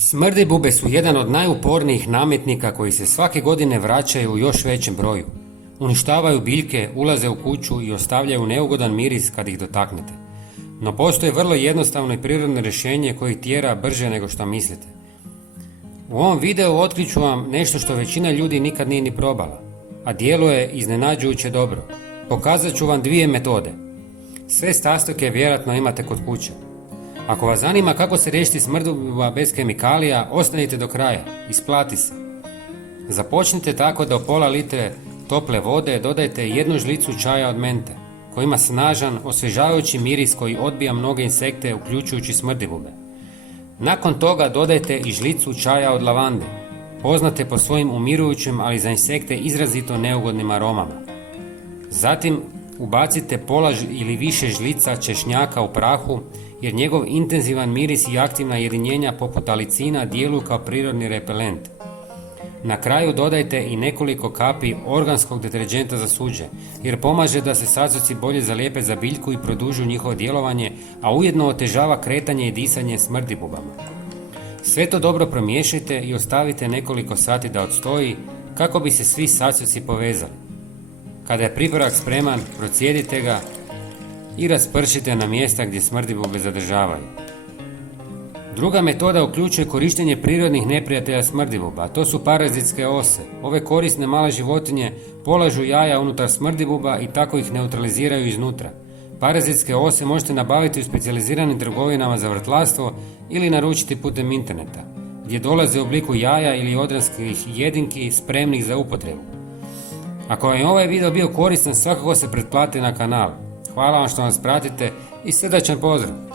Smrdibube su jedan od najupornijih nametnika koji se svake godine vraćaju u još većem broju. Uništavaju biljke, ulaze u kuću i ostavljaju neugodan miris kad ih dotaknete. No postoji vrlo jednostavno i prirodno rješenje koje ih tjera brže nego što mislite. U ovom videu otkriću vam nešto što većina ljudi nikad nije ni probala, a djeluje iznenađujuće dobro. Pokazat ću vam dvije metode. Sve sastojke vjerojatno imate kod kuće. Ako vas zanima kako se riješiti smrduba bez kemikalija, ostanite do kraja, isplati se. Započnite tako da u pola litre tople vode dodajte 1 žlicu čaja od mente, koji ima snažan, osvježavajući miris koji odbija mnoge insekte, uključujući smrdibube. Nakon toga dodajte i žlicu čaja od lavande, poznate po svojim umirujućim, ali za insekte izrazito neugodnim aromama. Zatim ubacite pola ili više žlica češnjaka u prahu, jer njegov intenzivan miris i aktivna jedinjenja poput alicina djeluju kao prirodni repelent. Na kraju dodajte i nekoliko kapi organskog deterđenta za suđe, jer pomaže da se sastojci bolje zalijepe za biljku i produžuju njihovo djelovanje, a ujedno otežava kretanje i disanje smrdibubama. Sve to dobro promiješajte i ostavite nekoliko sati da odstoji kako bi se svi sastojci povezali. Kada je pripravak spreman, procijedite ga i raspršite na mjesta gdje smrdibube zadržavaju. Druga metoda uključuje korištenje prirodnih neprijatelja smrdibuba, a to su parazitske ose. Ove korisne male životinje polažu jaja unutar smrdibuba i tako ih neutraliziraju iznutra. Parazitske ose možete nabaviti u specijaliziranim trgovinama za vrtlarstvo ili naručiti putem interneta, gdje dolaze u obliku jaja ili odranskih jedinki spremnih za upotrebu. Ako vam je ovaj video bio koristan, svakako se pretplatite na kanal. Hvala vam što nas pratite i srdačan pozdrav!